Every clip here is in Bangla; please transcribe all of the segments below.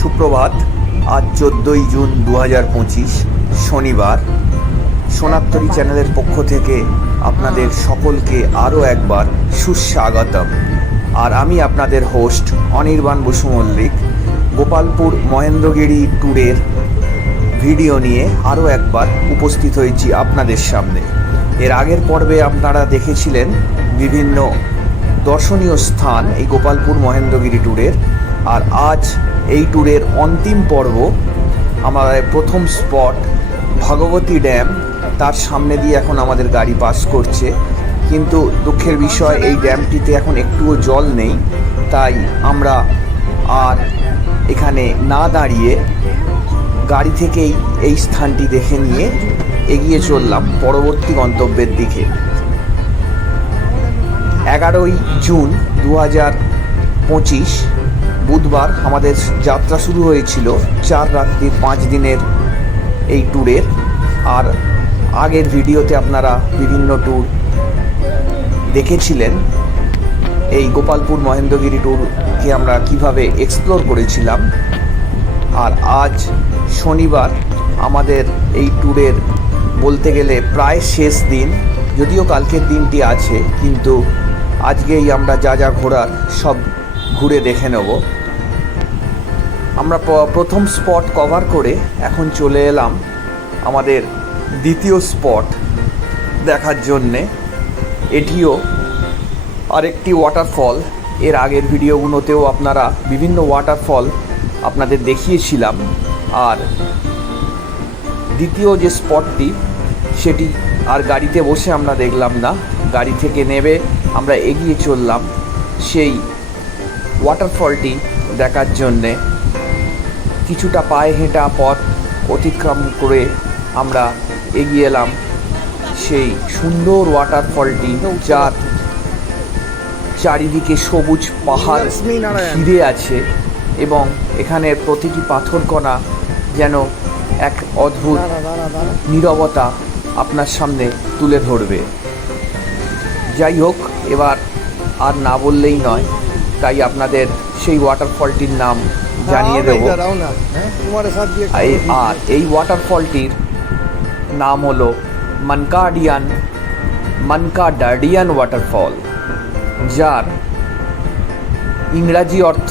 সুপ্রভাত। আজ 14ই জুন 2025 শনিবার। সোনাত্তরী চ্যানেলের পক্ষ থেকে আপনাদের সকলকে আরও একবার সুস্বাগতম। আর আমি আপনাদের হোস্ট অনির্বাণ বসু মল্লিক গোপালপুর মহেন্দ্রগিরি ট্যুরের ভিডিও নিয়ে আরও একবার উপস্থিত হয়েছি আপনাদের সামনে। এর আগের পর্বে আপনারা দেখেছিলেন বিভিন্ন দর্শনীয় স্থান এই গোপালপুর মহেন্দ্রগিরি ট্যুরের। আর আজ এই ট্যুরের অন্তিম পর্ব, আমাদের প্রথম স্পট ভগবতী ড্যাম। তার সামনে দিয়ে এখন আমাদের গাড়ি পাস করছে, কিন্তু দুঃখের বিষয় এই ড্যামটিতে এখন একটুও জল নেই। তাই আমরা আর এখানে না দাঁড়িয়ে গাড়ি থেকেই এই স্থানটি দেখে নিয়ে এগিয়ে চললাম পরবর্তী গন্তব্যের দিকে। 11ই জুন 2025 বুধবার আমাদের যাত্রা শুরু হয়েছিল 4 রাত্রি 5 দিনের এই ট্যুরের। আর আগের ভিডিওতে আপনারা বিভিন্ন ট্যুর দেখেছিলেন। এই গোপালপুর মহেন্দ্রগিরি ট্যুরকে আমরা কিভাবে এক্সপ্লোর করেছিলাম। আর আজ শনিবার আমাদের এই ট্যুরের বলতে গেলে প্রায় শেষ দিন, যদিও কালকের দিনটি আছে, কিন্তু আজকেই আমরা যা যা ঘোরার সব ঘুরে দেখে নেব। আমরা প্রথম স্পট কভার করে এখন চলে এলাম আমাদের দ্বিতীয় স্পট দেখার জন্যে। এটিও আরেকটি ওয়াটারফল। এর আগের ভিডিওগুলোতেও আপনারা বিভিন্ন ওয়াটারফল আপনাদের দেখিয়েছিলাম। আর দ্বিতীয় যে স্পটটি, সেটি আর গাড়িতে বসে আমরা দেখলাম না, গাড়ি থেকে নেমে আমরা এগিয়ে চললাম সেই ওয়াটারফলটি দেখার জন্যে। কিছুটা পায়ে হেঁটা পথ অতিক্রম করে আমরা এগিয়ে এলাম সেই সুন্দর ওয়াটারফলটি, যার চারিদিকে সবুজ পাহাড় ঘিরে আছে এবং এখানে প্রতিটি পাথরকণা যেন এক অদ্ভুত নীরবতা আপনার সামনে তুলে ধরবে। যাই হোক, এবার আর না বললেই নয়, তাই আপনাদের সেই ওয়াটারফলটির নাম জানিয়ে দেব। আর এই ওয়াটারফলটির নাম হলো মানকাডার্ডিয়ান ওয়াটারফল, যার ইংরাজি অর্থ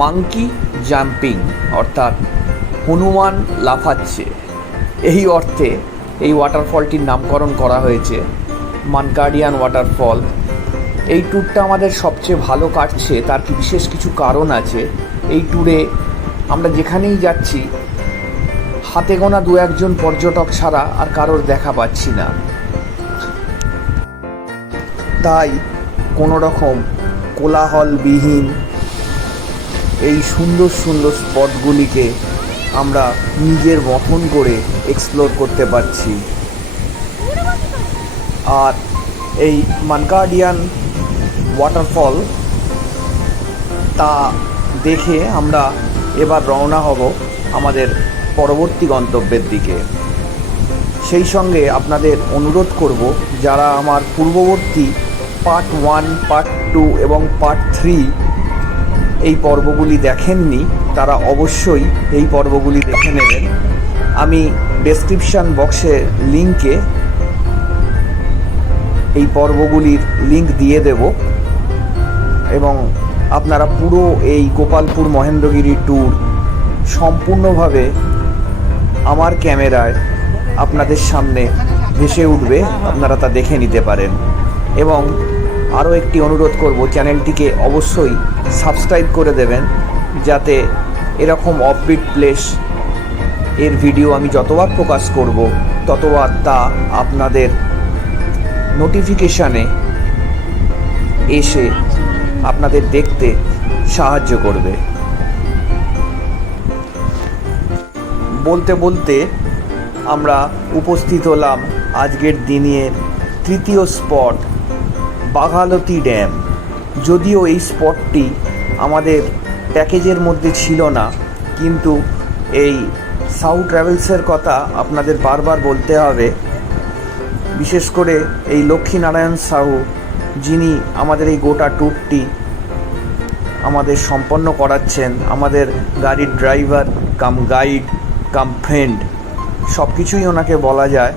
মাঙ্কি জাম্পিং, অর্থাৎ হনুমান লাফাচ্ছে। এই অর্থে এই ওয়াটারফলটির নামকরণ করা হয়েছে মানকাডিয়ান ওয়াটারফল। এই ট্যুরটা আমাদের সবচেয়ে ভালো কাটছে, তার বিশেষ কিছু কারণ আছে। এই ট্যুরে আমরা যেখানেই যাচ্ছি হাতে গোনা 2-1 পর্যটক ছাড়া আর কারোর দেখা পাচ্ছি না। তাই কোনো রকম কোলাহলবিহীন এই সুন্দর সুন্দর স্পটগুলিকে আমরা নিজের মতন করে এক্সপ্লোর করতে পারছি। আর এই মানকাডিয়ান ওয়াটারফল তা দেখে আমরা এবার রওনা হব আমাদের পরবর্তী গন্তব্যের দিকে। সেই সঙ্গে আপনাদের অনুরোধ করব, যারা আমার পূর্ববর্তী পার্ট 1, পার্ট 2 এবং পার্ট 3 এই পর্বগুলি দেখেননি, তারা অবশ্যই এই পর্বগুলি দেখে নেবেন। আমি ডেসক্রিপশান বক্সে লিঙ্কে এই পর্বগুলির লিঙ্ক দিয়ে দেব এবং আপনারা পুরো এই গোপালপুর মহেন্দ্রগিরি ট্যুর সম্পূর্ণভাবে আমার ক্যামেরায় আপনাদের সামনে ভেসে উঠবে, আপনারা তা দেখে নিতে পারেন। এবং আরও একটি অনুরোধ করব, চ্যানেলটিকে অবশ্যই সাবস্ক্রাইব করে দেবেন, যাতে এরকম অফবিট প্লেস এর ভিডিও আমি যতবার প্রকাশ করব ততবার তা আপনাদের নোটিফিকেশানে এসে আপনাদের দেখতে সাহায্য করবে। বলতে বলতে আমরা উপস্থিত হলাম আজকের দিনের তৃতীয় স্পট বাঘালতি ড্যাম। যদিও এই স্পটটি আমাদের প্যাকেজের মধ্যে ছিল না, কিন্তু এই সাউ ট্রাভেলসের কথা আপনাদের বারবার বলতে হবে। বিশেষ করে এই লক্ষ্মীনারায়ণ সাহু, যিনি আমাদের এই গোটা ট্যুরটি আমাদের সম্পন্ন করাচ্ছেন, আমাদের গাড়ির driver cum guide cum friend সব কিছুই ওনাকে বলা যায়।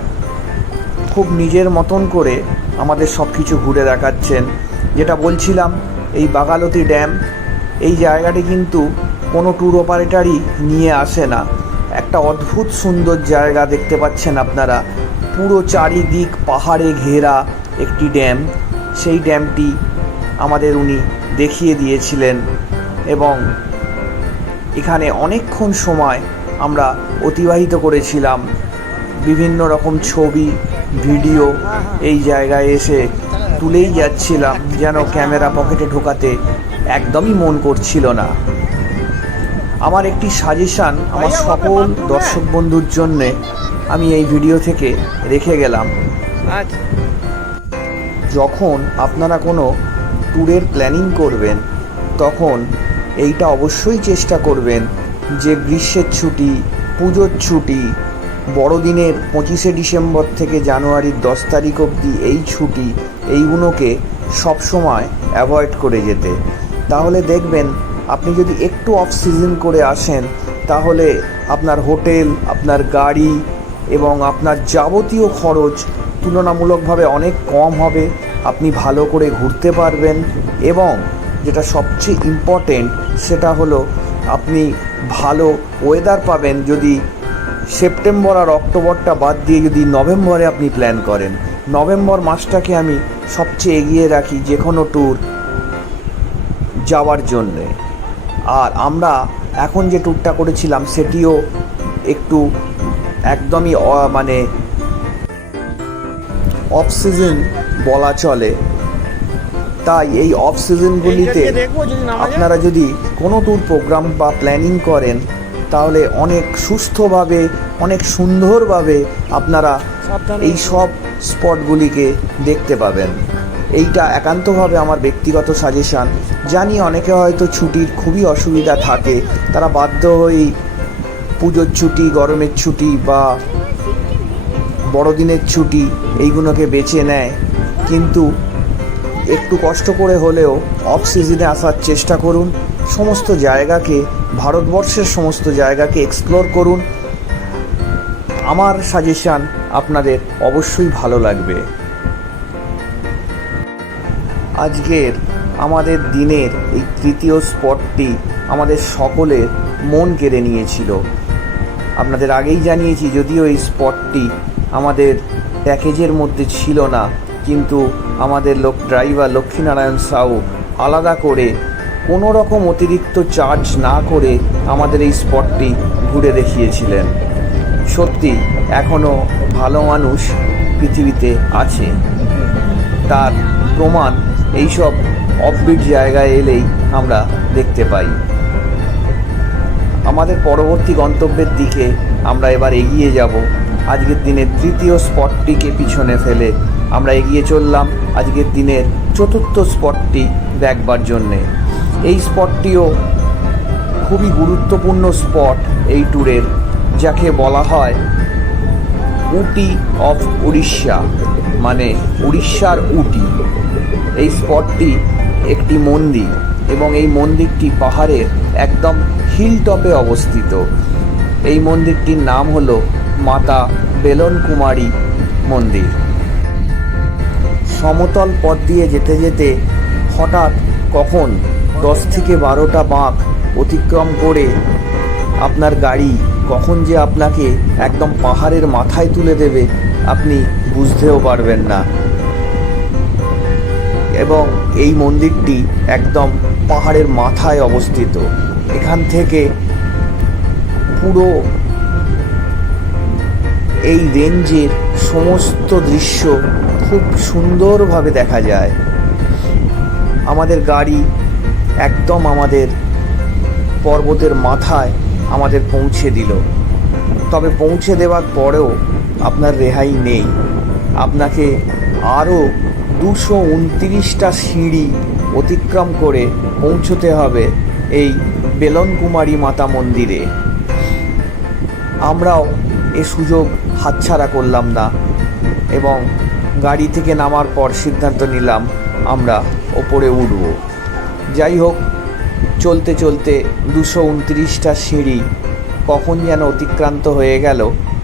খুব নিজের মতন করে আমাদের সব কিছু ঘুরে দেখাচ্ছেন। যেটা বলছিলাম, এই বাগালতি ড্যাম, এই জায়গাটি কিন্তু কোনো ট্যুর অপারেটারই নিয়ে আসে না। একটা অদ্ভুত সুন্দর জায়গা দেখতে পাচ্ছেন আপনারা, পুরো চারিদিক পাহাড়ে ঘেরা একটি ড্যাম। সেই ড্যামটি আমাদের উনি দেখিয়ে দিয়েছিলেন এবং এখানে অনেকক্ষণ সময় আমরা অতিবাহিত করেছিলাম। বিভিন্ন রকম ছবি ভিডিও এই জায়গায় এসে তুলেই যাচ্ছিলাম, যেন ক্যামেরা পকেটে ঢোকাতে একদমই মন করছিল না। আমার একটি সাজেশান আমার সকল দর্শক বন্ধুর জন্যে আমি এই ভিডিও থেকে রেখে গেলাম। যখন আপনারা কোনো ট্যুরের প্ল্যানিং করবেন তখন এইটা অবশ্যই চেষ্টা করবেন যে গ্রীষ্মের ছুটি, পুজোর ছুটি, বড়দিনের 25শে ডিসেম্বর থেকে জানুয়ারির 10 তারিখ অবধি এই ছুটি, এইগুলোকে সবসময় অ্যাভয়েড করে যেতে। তাহলে দেখবেন আপনি যদি একটু অফ সিজন করে আসেন তাহলে আপনার হোটেল, আপনার গাড়ি এবং আপনার যাবতীয় খরচ তুলনামূলকভাবে অনেক কম হবে। আপনি ভালো করে ঘুরতে পারবেন এবং যেটা সবচেয়ে ইম্পর্টেন্ট সেটা হলো আপনি ভালো ওয়েদার পাবেন যদি সেপ্টেম্বর আর অক্টোবরটা বাদ দিয়ে যদি নভেম্বরে আপনি প্ল্যান করেন। নভেম্বর মাসটাকে আমি সবচেয়ে এগিয়ে রাখি যে কোনো ট্যুর যাওয়ার জন্যে। আর আমরা এখন যে ট্যুরটা করেছিলাম সেটিও একটু একদমই মানে অফ সিজন বলা চলে। তাই এই অফ সিজনগুলিতে আপনারা যদি কোনো ট্যুর প্রোগ্রাম বা প্ল্যানিং করেন তাহলে অনেক সুস্থভাবে, অনেক সুন্দরভাবে আপনারা এই সব স্পটগুলিকে দেখতে পাবেন। এইটা একান্তভাবে আমার ব্যক্তিগত সাজেশান। জানি অনেকে হয়তো ছুটির খুবই অসুবিধা থাকে, তারা বাধ্য হয়েই পুজোর ছুটি, গরমের ছুটি বা বড়দিনের ছুটি এইগুলোকে বেছে নেয়, কিন্তু একটু কষ্ট করে হলেও অফ সিজনে আসার চেষ্টা করুন। সমস্ত জায়গাকে, ভারতবর্ষের সমস্ত জায়গাকে এক্সপ্লোর করুন। আমার সাজেশান আপনাদের অবশ্যই ভালো লাগবে। আজকের আমাদের দিনের এই তৃতীয় স্পটটি আমাদের সকলের মন কেড়ে নিয়েছিল। আপনাদের আগেই জানিয়েছি, যদিও এই স্পটটি আমাদের প্যাকেজের মধ্যে ছিল না, কিন্তু আমাদের ড্রাইভার লক্ষ্মীনারায়ণ সাউ আলাদা করে কোনো রকম অতিরিক্ত চার্জ না করে আমাদের এই স্পটটি ঘুরে দেখিয়েছিলেন। সত্যি এখনও ভালো মানুষ পৃথিবীতে আছে, তার প্রমাণ এইসব অফবিট জায়গায় এলেই আমরা দেখতে পাই। আমাদের পরবর্তী গন্তব্যের দিকে আমরা এবার এগিয়ে যাব। আজকের দিনের তৃতীয় স্পটটিকে পিছনে ফেলে আমরা এগিয়ে চললাম আজকের দিনের চতুর্থ স্পটটি দেখবার জন্যে। এই স্পটটিও খুবই গুরুত্বপূর্ণ স্পট এই ট্যুরের, যাকে বলা হয় উটি অফ উড়িষ্যা, মানে উড়িষ্যার উটি। এই স্পটটি একটি মন্দির এবং এই মন্দিরটি পাহাড়ের একদম হিল টপে অবস্থিত। এই মন্দিরটির নাম হলো মাতা বেলন কুমারী মন্দির। সমতল পথ দিয়ে যেতে যেতে হঠাৎ কখন 10 থেকে 12টা বাঁক অতিক্রম করে আপনার গাড়ি কখন যে আপনাকে একদম পাহাড়ের মাথায় তুলে দেবে আপনি বুঝতেও পারবেন না। এবং এই মন্দিরটি একদম পাহাড়ের মাথায় অবস্থিত। এখান থেকে পুরো এই রেঞ্জের সমস্ত দৃশ্য খুব সুন্দরভাবে দেখা যায়। আমাদের গাড়ি একদম আমাদের পর্বতের মাথায় আমাদের পৌঁছে দিল। তবে পৌঁছে দেওয়ার পরেও আপনার রেহাই নেই, আপনাকে আরও 229টা সিঁড়ি অতিক্রম করে পৌঁছতে হবে এই বেলন কুমারী মাতা মন্দিরে। আমরাও এ সুযোগ হাতছাড়া করলাম না এবং গাড়ি থেকে নামার পর সিদ্ধান্ত নিলাম আমরা ওপরে উঠব। যাই হোক, চলতে চলতে 229টা সিঁড়ি কখন যেন অতিক্রান্ত হয়ে গেল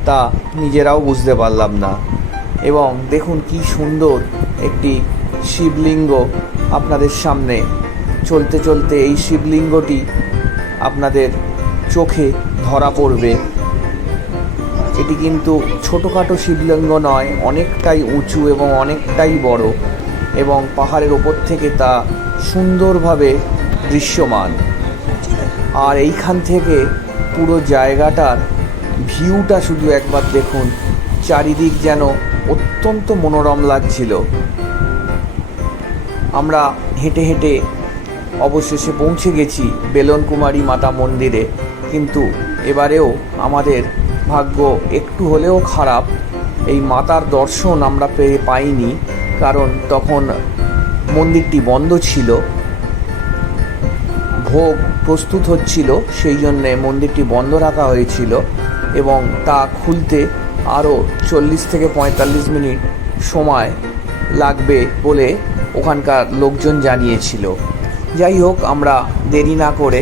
তা নিজেরাও বুঝতে পারলাম না। এবং দেখুন কি সুন্দর একটি শিবলিঙ্গ আপনাদের সামনে। চলতে চলতে এই শিবলিঙ্গটি আপনাদের চোখে ধরা পড়বে। এটি কিন্তু ছোটোখাটো শিবলিঙ্গ নয়, অনেকটাই উঁচু এবং অনেকটাই বড়, এবং পাহাড়ের ওপর থেকে তা সুন্দরভাবে দৃশ্যমান। আর এইখান থেকে পুরো জায়গাটার ভিউটা শুধু একবার দেখুন, চারিদিক যেন অত্যন্ত মনোরম লাগছিল। আমরা হেঁটে হেঁটে অবশেষে পৌঁছে গেছি বেলনকুমারী মাতা মন্দিরে, কিন্তু এবারেও আমাদের ভাগ্য একটু হলেও খারাপ। এই মাতার দর্শন আমরা পাইনি, কারণ তখন মন্দিরটি বন্ধ ছিল, ভোগ প্রস্তুত হচ্ছিল, সেই জন্যে মন্দিরটি বন্ধ রাখা হয়েছিল এবং তা খুলতে আরও 40 থেকে 45 মিনিট সময় লাগবে বলে ওখানকার লোকজন জানিয়েছিল। যাই হোক, আমরা দেরি না করে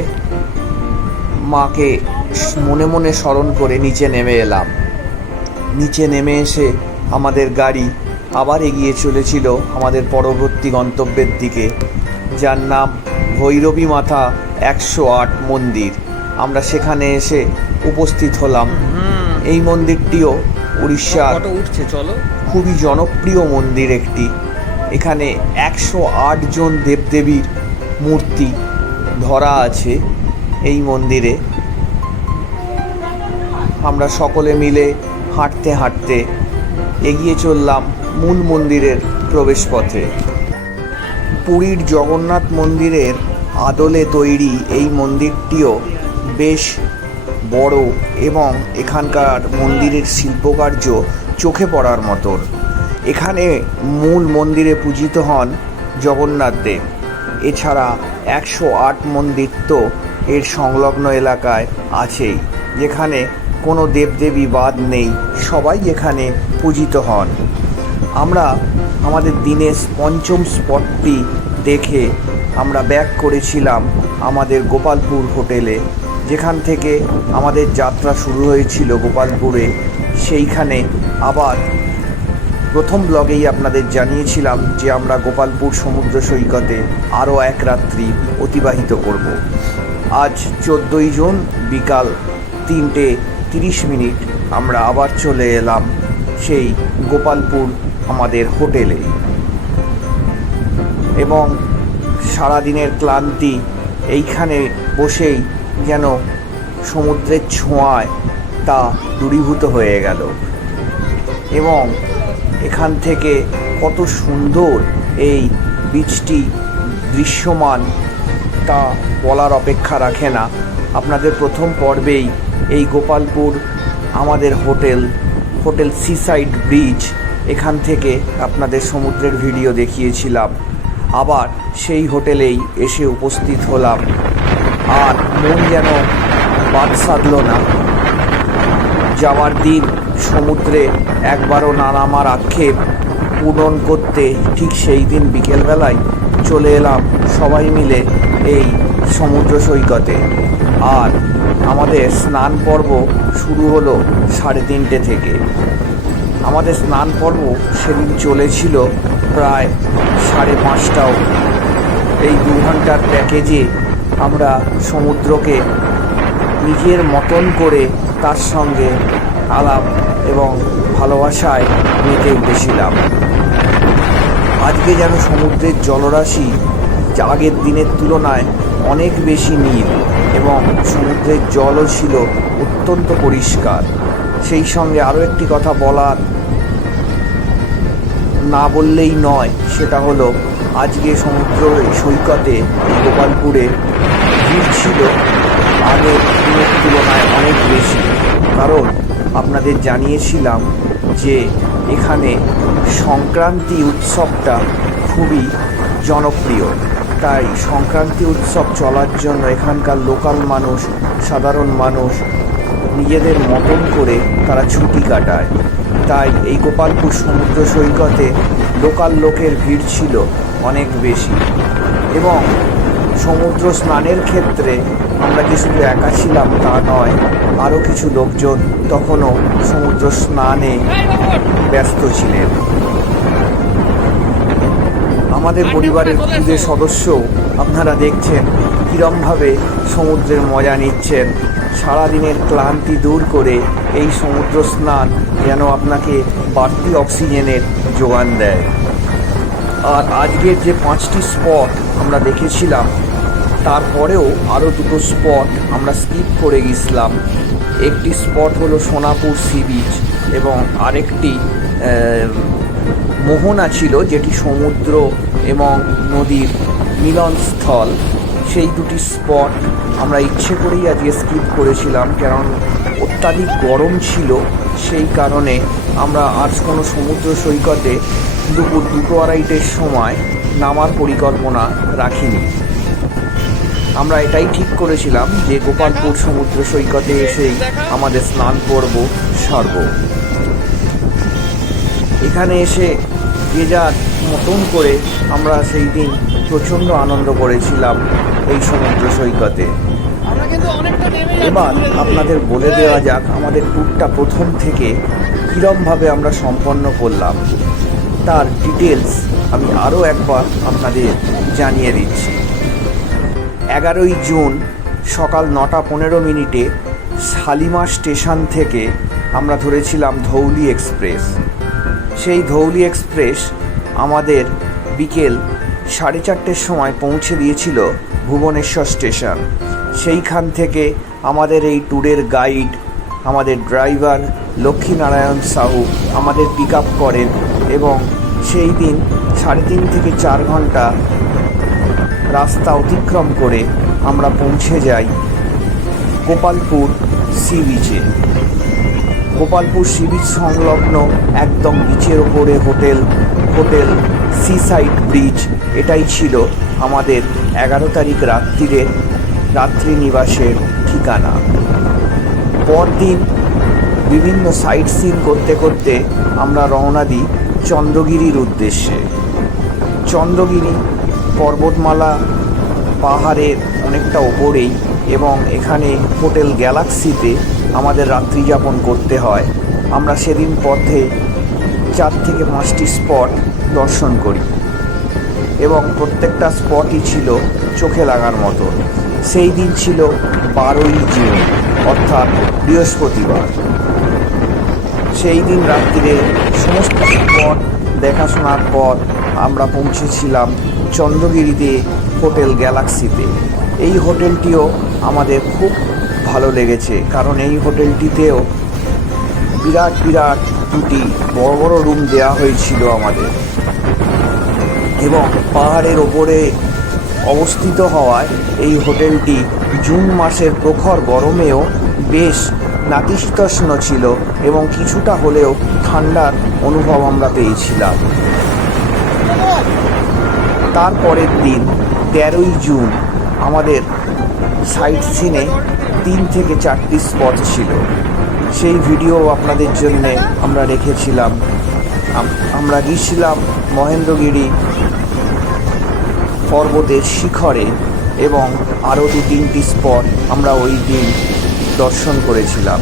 মাকে মনে মনে স্মরণ করে নিচে নেমে এলাম। নিচে নেমে এসে আমাদের গাড়ি আবার এগিয়ে চলেছিল আমাদের পরবর্তী গন্তব্যের দিকে, যার নাম ভৈরবী মাতা 108 মন্দির। আমরা সেখানে এসে উপস্থিত হলাম। এই মন্দিরটিও উড়িষ্যার খুবই জনপ্রিয় মন্দির একটি। এখানে 108 জন দেবদেবীর মূর্তি ধরা আছে এই মন্দিরে। আমরা সকলে মিলে হাঁটতে হাঁটতে এগিয়ে চললাম মূল মন্দিরের প্রবেশপথে। পুরীর জগন্নাথ মন্দিরের আদলে তৈরি এই মন্দিরটিও বেশ বড় এবং এখানকার মন্দিরের শিল্পকার্য চোখে পড়ার মতন। এখানে মূল মন্দিরে পূজিত হন জগন্নাথ দেব। এছাড়া 108 মন্দির তো এর সংলগ্ন এলাকায় আছেই, যেখানে কোনো দেবদেবী বাদ নেই, সবাই এখানে পূজিত হন। আমরা আমাদের দিনের পঞ্চম স্পটটি দেখে আমরা ব্যাক করেছিলাম আমাদের গোপালপুর হোটেলে, যেখান থেকে আমাদের যাত্রা শুরু হয়েছিল গোপালপুরে। সেইখানে আবার প্রথম ব্লগেই আপনাদের জানিয়েছিলাম যে আমরা গোপালপুর সমুদ্র সৈকতে আরও এক রাত্রি অতিবাহিত করব। আজ 14ই জুন বিকাল 3:30 আমরা আবার চলে এলাম সেই গোপালপুর আমাদের হোটেলে, এবং সারাদিনের ক্লান্তি এইখানে বসেই যেন সমুদ্রের ছোঁয়ায় তা দূরীভূত হয়ে গেল। এবং এখান থেকে কত সুন্দর এই বীচটি দৃশ্যমান তা বলার অপেক্ষা রাখে না। আপনাদের প্রথম পর্বেই এই গোপালপুর আমাদের হোটেল সিসাইড ব্রিজ, এখান থেকে আপনাদের সমুদ্রের ভিডিও দেখিয়েছিলাম। আবার সেই হোটেলেই এসে উপস্থিত হলাম, আর মন যেন বাদ সাধল না। যাওয়ার দিন সমুদ্রে একবারও না নামার আক্ষেপ পূরণ করতে ঠিক সেই দিন বিকেলবেলায় চলে এলাম সবাই মিলে এই সমুদ্র সৈকতে। আর আমাদের স্নান পর্ব শুরু হলো 3:30 থেকে। আমাদের স্নান পর্ব সেদিন চলেছিল প্রায় 5:30টাও। এই 2 ঘন্টার প্যাকেজে আমরা সমুদ্রকে নিজের মতন করে তার সঙ্গে আলাপ এবং ভালোবাসায় মেতে উঠেছিলাম। আজকে যেন সমুদ্রের জলরাশি আগের দিনের তুলনায় অনেক বেশি নীল, এবং সমুদ্রের জলও ছিল অত্যন্ত পরিষ্কার। সেই সঙ্গে আরও একটি কথা না বললেই নয়, সেটা হলো আজকে সমুদ্র সৈকতে গোপালপুরে ভিড় ছিল আগের দিনের তুলনায় অনেক বেশি। কারণ আপনাদের জানিয়েছিলাম যে এখানে সংক্রান্তি উৎসবটা খুবই জনপ্রিয়, তাই সংক্রান্তি উৎসব চলার জন্য এখানকার লোকাল মানুষ, সাধারণ মানুষ নিজেদের মতন করে তারা ছুটি কাটায়। তাই এই গোপালপুর সমুদ্র সৈকতে লোকাল লোকের ভিড় ছিল অনেক বেশি। এবং সমুদ্র স্নানের ক্ষেত্রে আমরা যে শুধু একা ছিলাম তা নয়, আরও কিছু লোকজন তখনও সমুদ্র স্নানে ব্যস্ত ছিলেন। আমাদের পরিবারের খুদে সদস্য আপনারা দেখছেন কীরমভাবে সমুদ্রের মজা নিচ্ছেন। সারাদিনের ক্লান্তি দূর করে এই সমুদ্র স্নান যেন আপনাকে বাড়তি অক্সিজেনের যোগান দেয়। আর আজকের যে 5টি স্পট আমরা দেখেছিলাম, তারপরেও আরও 2টো স্পট আমরা স্কিপ করে গেছিলাম। একটি স্পট হলো সোনাপুর সি বিচ এবং আরেকটি মোহনা ছিল, যেটি সমুদ্র এবং নদীর মিলনস্থল। সেই দুটি স্পট আমরা ইচ্ছে করেই আজকে স্কিপ করেছিলাম, কারণ অত্যাধিক গরম ছিল। সেই কারণে আমরা আজ কোনো সমুদ্র সৈকতে দুপুর 2-2:30টার সময় নামার পরিকল্পনা রাখিনি। আমরা এটাই ঠিক করেছিলাম যে গোপালপুর সমুদ্র সৈকতে এসেই আমাদের স্নান পর্ব সারব। এখানে এসে যে যার মতন করে আমরা সেই দিন প্রচণ্ড আনন্দ করেছিলাম এই সমুদ্র সৈকতে। এবার আপনাদের বলে দেওয়া যাক আমাদের ট্যুরটা প্রথম থেকে কীরমভাবে আমরা সম্পন্ন করলাম, তার ডিটেলস আমি আরও একবার আপনাদের জানিয়ে দিচ্ছি। 11ই জুন সকাল 9:15 শালিমার স্টেশন থেকে আমরা ধরেছিলাম ধৌলি এক্সপ্রেস। সেই ধৌলি এক্সপ্রেস আমাদের বিকেল 4:30টার সময় পৌঁছে দিয়েছিল ভুবনেশ্বর স্টেশন। সেইখান থেকে আমাদের এই ট্যুরের গাইড, আমাদের ড্রাইভার লক্ষ্মীনারায়ণ সাহু আমাদের পিক আপ করেন এবং সেই দিন 3.5 থেকে 4 ঘন্টা রাস্তা অতিক্রম করে আমরা পৌঁছে যাই গোপালপুর সি বিচে। গোপালপুর সি বিচ সংলগ্ন একদম বিচের ওপরে হোটেল সি সাইড ব্রিজ, এটাই ছিল আমাদের 11 তারিখ রাত্রি নিবাসের ঠিকানা। পরদিন বিভিন্ন সাইট সিন করতে করতে আমরা রওনা দিই চন্দ্রগিরির উদ্দেশ্যে। চন্দ্রগিরি পর্বতমালা পাহাড়ের অনেকটা ওপরেই এবং এখানে হোটেল গ্যালাক্সিতে আমাদের রাত্রি যাপন করতে হয়। আমরা সেদিন পথে 4 থেকে 5টি স্পট দর্শন করি এবং প্রত্যেকটা স্পটই ছিল চোখে লাগার মতো। সেই দিন ছিল 12ই জুন, অর্থাৎ বৃহস্পতিবার। সেই দিন রাত্রিরে সমস্ত স্পট দেখাশোনার পর আমরা পৌঁছেছিলাম চন্দ্রগিরিতে হোটেল গ্যালাক্সিতে। এই হোটেলটিও আমাদের খুব ভালো লেগেছে, কারণ এই হোটেলটিতেও বিরাট 2টি বড় বড় রুম দেওয়া হয়েছিল আমাদের এবং পাহাড়ের ওপরে অবস্থিত হওয়ায় এই হোটেলটি জুন মাসের প্রখর গরমেও বেশ নাতিশীতোষ্ণ ছিল এবং কিছুটা হলেও ঠান্ডার অনুভব আমরা পেয়েছিলাম। তারপরের দিন 13ই জুন আমাদের সাইট সিনে 3 থেকে 4টি স্পট ছিল। সেই ভিডিও আপনাদের জন্যে আমরা রেখেছিলাম। আমরা গিয়েছিলাম মহেন্দ্রগিরি পর্বতের শিখরে এবং আরও 2-3টি স্পট আমরা ওই দিন দর্শন করেছিলাম।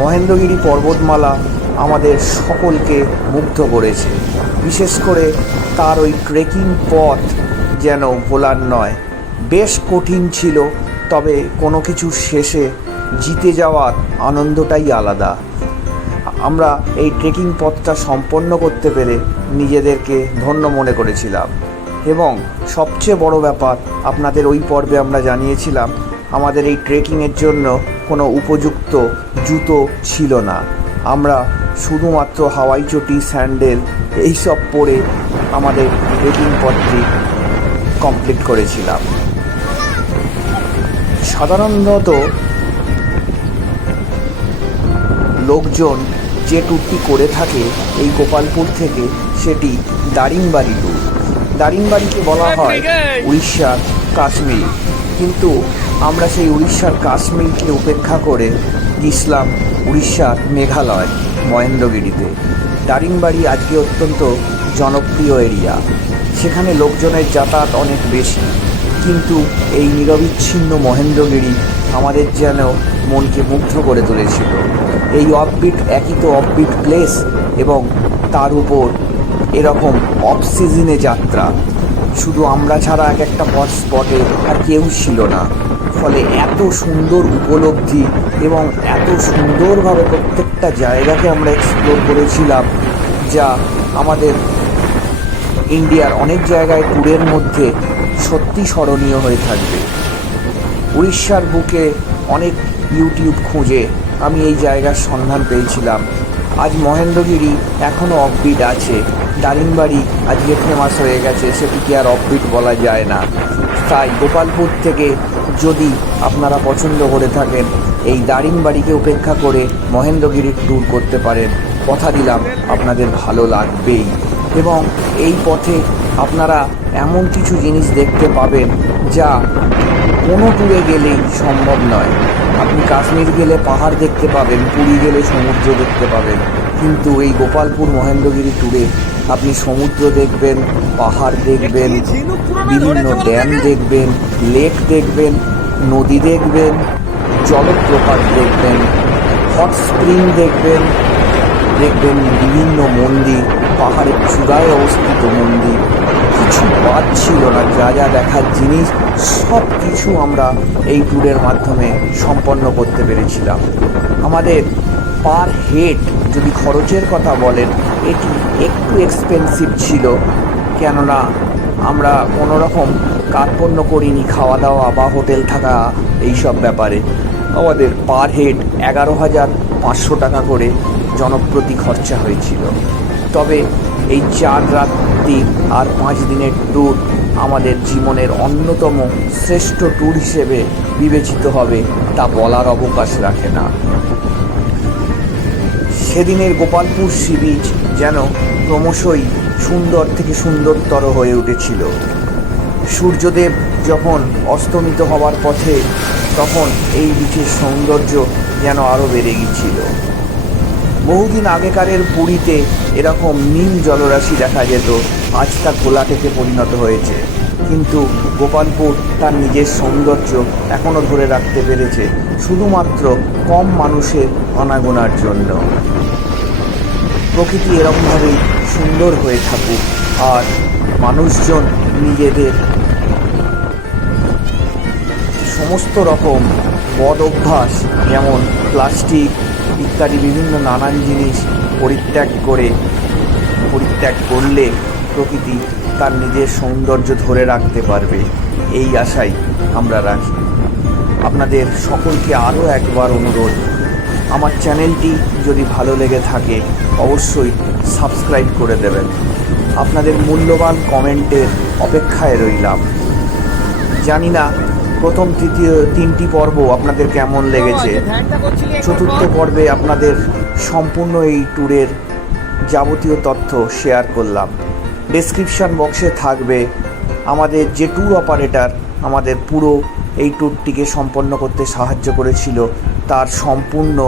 মহেন্দ্রগিরি পর্বতমালা আমাদের সকলকে মুগ্ধ করেছে, বিশেষ করে তার ওই ট্রেকিং পথ যেন ভোলার নয়। বেশ কঠিন ছিল, তবে কোনো কিছুর শেষে জিতে যাওয়ার আনন্দটাই আলাদা। আমরা এই ট্রেকিং পথটা সম্পন্ন করতে পেরে নিজেদেরকে ধন্য মনে করেছিলাম এবং সবচেয়ে বড় ব্যাপার, আপনাদের ওই পর্বে আমরা জানিয়েছিলাম আমাদের এই ট্রেকিংয়ের জন্য কোনো উপযুক্ত জুতো ছিল না। আমরা শুধুমাত্র হাওয়াই চটি, স্যান্ডেল এইসব পরে আমাদের ট্রেকিং পথটি কমপ্লিট করেছিলাম। সাধারণত লোকজন যে ট্যুরটি করে থাকে এই গোপালপুর থেকে, সেটি দারিংবাড়ি ট্যুর। দারিংবাড়িকে বলা হয় উড়িষ্যার কাশ্মীর, কিন্তু আমরা সেই উড়িষ্যার কাশ্মীরকে উপেক্ষা করে গিয়েছিলাম উড়িষ্যার মেঘালয় মহেন্দ্রগিরিতে। দারিংবাড়ি আজকে অত্যন্ত জনপ্রিয় এরিয়া, সেখানে লোকজনের যাতায়াত অনেক বেশি। কিন্তু এই নিরবিচ্ছিন্ন মহেন্দ্রগিরি আমাদের যেন মনকে মুগ্ধ করে তুলেছিল। এই একই তো অফবিট প্লেস, এবং তার উপর এরকম অফ সিজনে যাত্রা, শুধু আমরা ছাড়া এক একটা হট স্পটে আর কেউ ছিল না। ফলে এত সুন্দর উপলব্ধি এবং এত সুন্দরভাবে প্রত্যেকটা জায়গাকে আমরা এক্সপ্লোর করেছিলাম, যা আমাদের ইন্ডিয়ার অনেক জায়গায় ট্যুরের মধ্যে সত্যি স্মরণীয় হয়ে থাকবে। উড়িষ্যার বুকে অনেক ইউটিউব খুঁজে আমি এই জায়গার সন্ধান পেয়েছিলাম। আজ মহেন্দ্রগিরি এখনও অফবিট আছে। দারিংবাড়ি আজকে ফেমাস হয়ে গেছে, সেটিকে আর অফবিট বলা যায় না। তাই গোপালপুর থেকে যদি আপনারা পছন্দ করে থাকেন, এই দারিংবাড়িকে উপেক্ষা করে মহেন্দ্রগিরির ট্যুর করতে পারেন। কথা দিলাম আপনাদের ভালো লাগবেই। এবং এই পথে আপনারা এমন কিছু জিনিস দেখতে পাবেন যা কোনো ট্যুরে গেলেই সম্ভব নয়। আপনি কাশ্মীর গেলে পাহাড় দেখতে পাবেন, পুরী গেলে সমুদ্র দেখতে পাবেন, কিন্তু এই গোপালপুর মহেন্দ্রগিরি ট্যুরে আপনি সমুদ্র দেখবেন, পাহাড় দেখবেন, বিভিন্ন ড্যাম দেখবেন, লেক দেখবেন, নদী দেখবেন, জলপ্রপাত দেখবেন, হট স্প্রিং দেখবেন, বিভিন্ন মন্দির, পাহাড়ের চূড়ায় অবস্থিত মন্দির, কিছু বাদ ছিল না। যা যা দেখার জিনিস সব কিছু আমরা এই ট্যুরের মাধ্যমে সম্পন্ন করতে পেরেছিলাম। আমাদের পার হেড যদি খরচের কথা বলেন, এটি একটু এক্সপেন্সিভ ছিল, কেননা আমরা কোনো রকম কার্পণ্য করিনি খাওয়া দাওয়া বা হোটেল থাকা এইসব ব্যাপারে। আমাদের পার হেড 11,500 টাকা করে জনপ্রতি খরচা হয়েছিল। তবে এই 4 রাত্রি আর 5 দিনের ট্যুর আমাদের জীবনের অন্যতম শ্রেষ্ঠ ট্যুর হিসেবে বিবেচিত হবে, তা বলার অবকাশ রাখে না। সেদিনের গোপালপুর সি বিচ যেন ক্রমশই সুন্দর থেকে সুন্দরতর হয়ে উঠেছিল। সূর্যদেব যখন অস্তমিত হওয়ার পথে, তখন এই বিচের সৌন্দর্য যেন আরও বেড়ে গিয়েছিল। বহুদিন আগেকারের পুরীতে এরকম নীল জলরাশি দেখা যেত, আজ তা ঘোলাটেতে পরিণত হয়েছে। কিন্তু গোপালপুর তার নিজের সৌন্দর্য এখনও ধরে রাখতে পেরেছে, শুধুমাত্র কম মানুষের আনাগোনার জন্য। প্রকৃতি এরকমভাবেই সুন্দর হয়ে থাকুক, আর মানুষজন নিজেদের সমস্ত রকম বদ অভ্যাস, যেমন প্লাস্টিক ইত্যাদি বিভিন্ন নানান জিনিস পরিত্যাগ করলে প্রকৃতি তার নিজের সৌন্দর্য ধরে রাখতে পারবে, এই আশাই আমরা রাখি। আপনাদের সকলকে আরও একবার অনুরোধ, আমার চ্যানেলটি যদি ভালো লেগে থাকে অবশ্যই সাবস্ক্রাইব করে দেবেন। আপনাদের মূল্যবান কমেন্টের অপেক্ষায় রইলাম। জানি না প্রথম তৃতীয় 3টি পর্ব আপনাদের কেমন লেগেছে। চতুর্থ পর্বে আপনাদের সম্পূর্ণ এই ট্যুরের যাবতীয় তথ্য শেয়ার করলাম। ডেসক্রিপশন বক্সে থাকবে আমাদের যে ট্যুর অপারেটর আমাদের পুরো এই ট্যুরটিকে সম্পন্ন করতে সাহায্য করেছিল, তার সম্পূর্ণ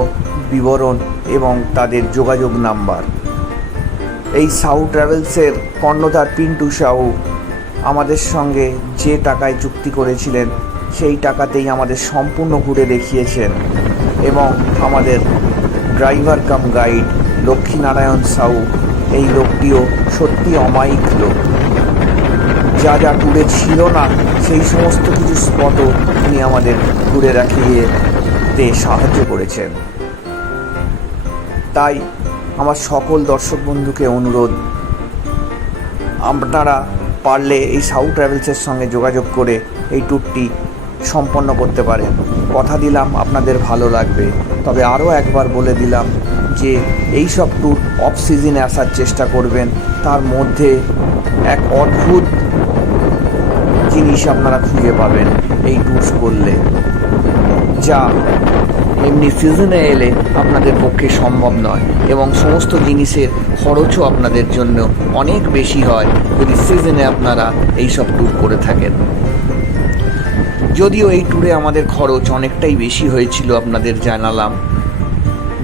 বিবরণ এবং তাদের যোগাযোগ নাম্বার। এই সাউ ট্রাভেলসের কর্ণধার পিন্টু সাউ আমাদের সঙ্গে যে টাকায় চুক্তি করেছিলেন, সেই টাকাতেই আমাদের সম্পূর্ণ ঘুরে দেখিয়েছেন। এবং আমাদের driver cum guide Lakshminarayan Sau, এই লোকটিও সত্যি অমায়িক লোক। যা যা ট্যুরে ছিল না সেই সমস্ত কিছু স্পটও তিনি আমাদের ঘুরে দেখিয়ে সাহায্য করেছেন। তাই আমার সকল দর্শক বন্ধুকে অনুরোধ, আপনারা পারলে এই সাউ ট্রাভেলসের সঙ্গে যোগাযোগ করে এই ট্যুরটি সম্পন্ন করতে পারেন। কথা দিলাম আপনাদের ভালো লাগবে। তবে আরও একবার বলে দিলাম যে এই সব ট্যুর অফ সিজনে আসার চেষ্টা করবেন। তার মধ্যে এক অদ্ভুত জিনিস আপনারা খুঁজে পাবেন এই ট্যুর করলে, যা এমনি সিজনে এলে আপনাদের পক্ষে সম্ভব নয়, এবং সমস্ত জিনিসের খরচও আপনাদের জন্য অনেক বেশি হয় যদি সিজনে আপনারা এইসব ট্যুর করে থাকেন। যদিও এই ট্যুরে আমাদের খরচ অনেকটাই বেশি হয়েছিল, আপনাদের জানালাম।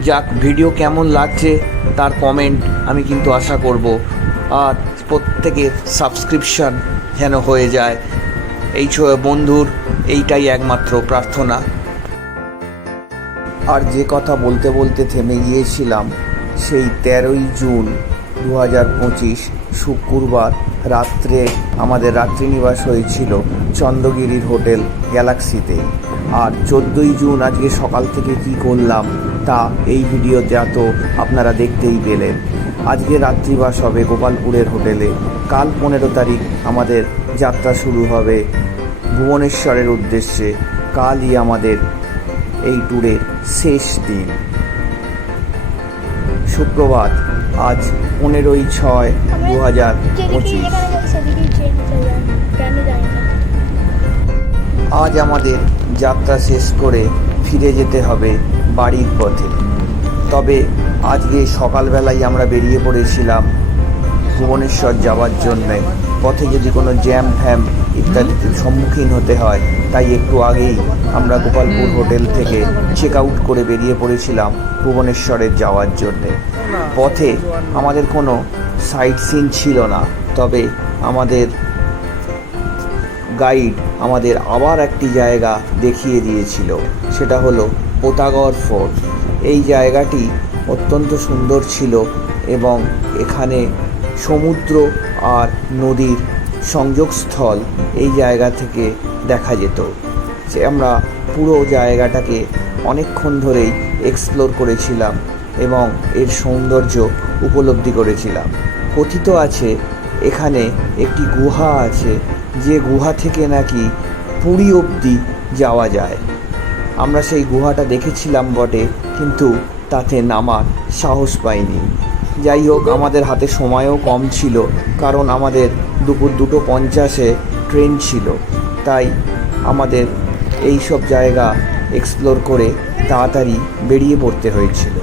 যাক, ভিডিও কেমন লাগছে তার কমেন্ট আমি কিন্তু আশা করব। আর প্রত্যেকের সাবস্ক্রিপশান যেন হয়ে যায়, এই বন্ধুর এইটাই একমাত্র প্রার্থনা। আর যে কথা বলতে বলতে থেমে গিয়েছিলাম, সেই 13ই জুন 2025 শুক্রবার রাত্রে আমাদের রাত্রিনিবাস হয়েছিল চন্দ্রগিরির হোটেল গ্যালাক্সিতে। আর 14ই জুন আজকে সকাল থেকে কি করলাম তা এই ভিডিওতে তো আপনারা দেখতেই পেলেন। আজকে রাত্রিবাস হবে গোপালপুরের হোটেলে। কাল 15 তারিখ আমাদের যাত্রা শুরু হবে ভুবনেশ্বরের উদ্দেশ্যে। কালই আমাদের এই ট্যুরের শেষ দিন। সুপ্রভাত, আজ 15/6/2025। আজ আমাদের যাত্রা শেষ করে ফিরে যেতে হবে বাড়ির পথে। তবে আজকে সকালবেলায় আমরা বেরিয়ে পড়েছিলাম ভুবনেশ্বর যাওয়ার জন্যে। পথে যদি কোনো জ্যাম ফ্যাম ইত্যাদির সম্মুখীন হতে হয়, তাই একটু আগেই আমরা গোপালপুর হোটেল থেকে চেক আউট করে বেরিয়ে পড়েছিলাম ভুবনেশ্বরে যাওয়ার জন্যে। পথে আমাদের কোনো সাইট সিন ছিল না, তবে আমাদের গাইড আমাদের আবার একটি জায়গা দেখিয়ে দিয়েছিল, সেটা হলো পোতাগড় ফোর্ট। এই জায়গাটি অত্যন্ত সুন্দর ছিল এবং এখানে সমুদ্র আর নদীর সংযোগস্থল এই জায়গা থেকে দেখা যেত। আমরা পুরো জায়গাটাকে অনেকক্ষণ ধরেই এক্সপ্লোর করেছিলাম এবং এর সৌন্দর্য উপলব্ধি করেছিলাম। কথিত আছে এখানে একটি গুহা আছে, যে গুহা থেকে নাকি পুরী অবধি যাওয়া যায়। আমরা সেই গুহাটা দেখেছিলাম বটে, কিন্তু তাতে নামার সাহস পাইনি। যাই হোক, আমাদের হাতে সময়ও কম ছিল, কারণ আমাদের দুপুর 2:50-এ ট্রেন ছিল। তাই আমাদের এই সব জায়গা এক্সপ্লোর করে তাড়াতাড়ি বেরিয়ে পড়তে হয়েছিল।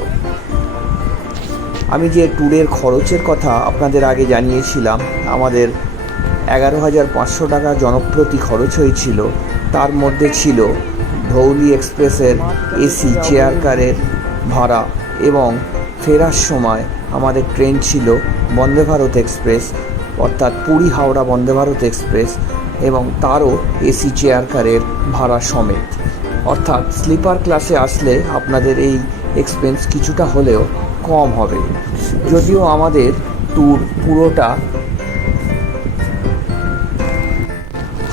আমি যে ট্যুরের খরচের কথা আপনাদের আগে জানিয়েছিলাম, আমাদের 11,500 টাকা জনপ্রতি খরচ হয়েছিল। তার মধ্যে ছিল ধৌলি এক্সপ্রেসের এসি চেয়ার কারের ভাড়া এবং ফেরার সময় আমাদের ট্রেন ছিল বন্দে ভারত এক্সপ্রেস, অর্থাৎ পুরী হাওড়া বন্দে ভারত এক্সপ্রেস, এবং তারও এসি চেয়ার কারের ভাড়া সমেত। অর্থাৎ স্লিপার ক্লাসে আসলে আপনাদের এই এক্সপেন্স কিছুটা হলেও কম হবে। যদিও আমাদের ট্যুর পুরোটা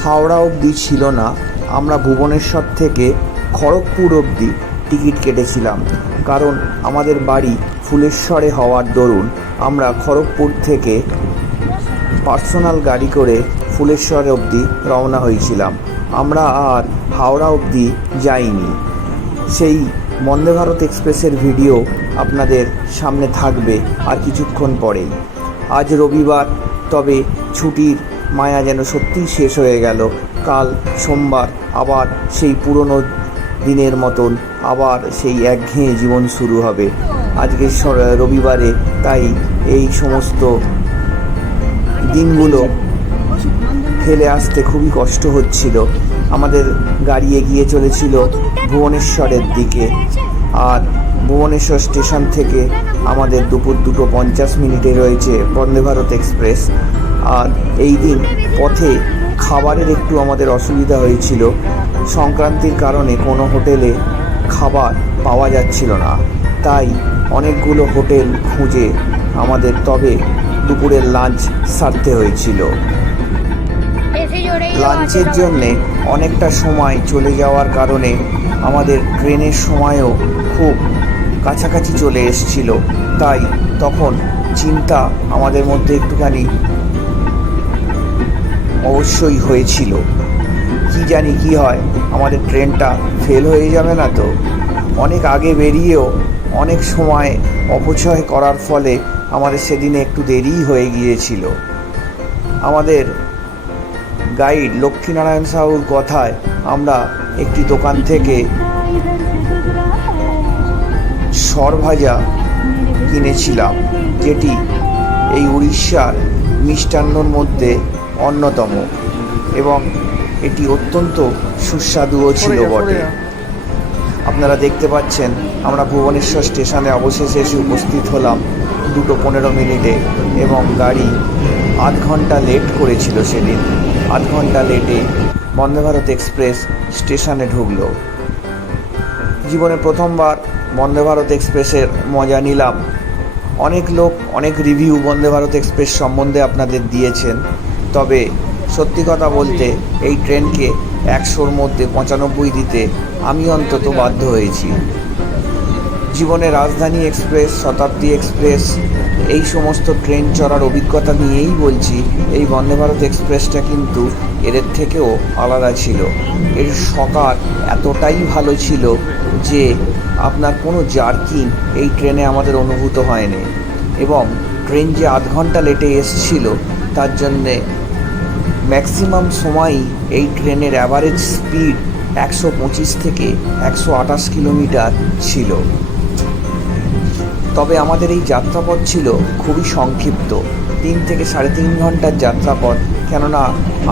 হাওড়া অবধি ছিল না, আমরা ভুবনেশ্বর থেকে খড়গপুর অবধি টিকিট কেটেছিলাম। কারণ আমাদের বাড়ি ফুলেশ্বরে হওয়ার দরুন আমরা খড়গপুর থেকে পার্সোনাল গাড়ি করে ফুলেশ্বর অবধি রওনা হয়েছিলাম। আমরা আর হাওড়া অবধি যাইনি। সেই বন্দে ভারত এক্সপ্রেসের ভিডিও আপনাদের সামনে থাকবে আর কিছুক্ষণ পরেই। আজ রবিবার, তবে ছুটির মায়া যেন সত্যিই শেষ হয়ে গেল। কাল সোমবার আবার সেই পুরনো দিনের মতন আবার সেই একঘেয়ে জীবন শুরু হবে। আজকে রবিবারে, তাই এই সমস্ত দিনগুলো ফেলে আসতে খুবই কষ্ট হচ্ছিল। আমাদের গাড়ি এগিয়ে চলেছিল ভুবনেশ্বরের দিকে। আর ভুবনেশ্বর স্টেশন থেকে আমাদের দুপুর 2:50 রয়েছে বন্দে ভারত এক্সপ্রেস। আর এই দিন পথে খাবারের একটু আমাদের অসুবিধা হয়েছিল। সংক্রান্তির কারণে কোনো হোটেলে খাবার পাওয়া যাচ্ছিল না, তাই অনেকগুলো হোটেল খুঁজে আমাদের তবে দুপুরের লাঞ্চ সারতে হয়েছিল। লাঞ্চের জন্যে অনেকটা সময় চলে যাওয়ার কারণে আমাদের ট্রেনের সময়ও খুব কাছাকাছি চলে এসেছিল। তাই তখন চিন্তা আমাদের মধ্যে একটুখানি অবশ্যই হয়েছিল, কি জানি কি হয়, আমাদের ট্রেনটা ফেল হয়ে যাবে না তো। অনেক আগে বেরিয়েও অনেক সময় অপচয় করার ফলে আমাদের সেদিনে একটু দেরিই হয়ে গিয়েছিল। আমাদের গাইড লক্ষ্মীনারায়ণ সাহুর কথায় আমরা একটি দোকান থেকে সরভাজা কিনেছিলাম, যেটি এই উড়িষ্যার মিষ্টান্নর মধ্যে অন্যতম এবং এটি অত্যন্ত সুস্বাদুও ছিল বটে। আপনারা দেখতে পাচ্ছেন আমরা ভুবনেশ্বর স্টেশনে অবশেষে এসে উপস্থিত হলাম 2:15 এবং গাড়ি আধ ঘন্টা লেট করেছিল সেদিন। আধ ঘন্টা লেটে বন্দে ভারত এক্সপ্রেস স্টেশনে ঢুকলো। জীবনে প্রথমবার বন্দে ভারত এক্সপ্রেসের মজা নিলাম। অনেক লোক অনেক রিভিউ বন্দে ভারত এক্সপ্রেস সম্বন্ধে আপনাদের দিয়েছেন, তবে সত্যি কথা বলতে এই ট্রেনকে 100-র মধ্যে 95 দিতে আমি অন্তত বাধ্য হয়েছি। জীবনে রাজধানী এক্সপ্রেস, শতাব্দী এক্সপ্রেস এই সমস্ত ট্রেন চড়ার অভিজ্ঞতা নিয়েই বলছি, এই বন্দে ভারত এক্সপ্রেসটা কিন্তু এদের থেকেও আলাদা ছিল। এর সকার এতটাই ভালো ছিল যে আপনার কোনো জার্কিং এই ট্রেনে আমাদের অনুভূত হয়নি, এবং ট্রেন যে আধ ঘন্টা লেটে এসছিল তার জন্যে ম্যাক্সিমাম সময়ই এই ট্রেনের অ্যাভারেজ স্পিড 125 থেকে 128 কিলোমিটার ছিল। তবে আমাদের এই যাত্রাপথ ছিল খুবই সংক্ষিপ্ত, 3 থেকে 3.5 ঘন্টার যাত্রাপথ। কেননা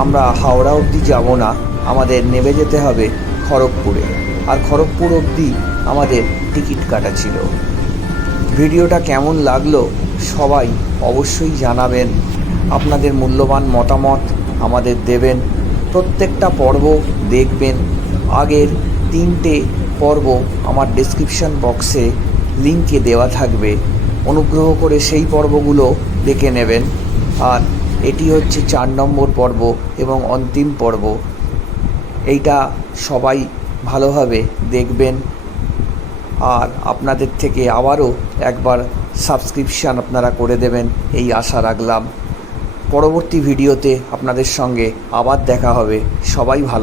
আমরা হাওড়া অবধি যাব না, আমাদের নেমে যেতে হবে খড়গপুরে, আর খড়গপুর অবধি আমাদের টিকিট কাটা ছিল। ভিডিওটা কেমন লাগলো সবাই অবশ্যই জানাবেন, আপনাদের মূল্যবান মতামত আমাদের দেবেন। প্রত্যেকটা পর্ব দেখবেন। আগের 3টে পর্ব আমার ডেসক্রিপশন বক্সে লিঙ্কে দেওয়া থাকবে, অনুগ্রহ করে সেই পর্বগুলো দেখে নেবেন। আর এটি হচ্ছে 4 নম্বর পর্ব এবং অন্তিম পর্ব। এইটা সবাই ভালোভাবে দেখবেন, আর আপনাদের থেকে আবারও একবার সাবস্ক্রিপশান আপনারা করে দেবেন এই আশা রাখলাম। পরবর্তী ভিডিওতে আপনাদের সঙ্গে আবার দেখা হবে। সবাই ভালো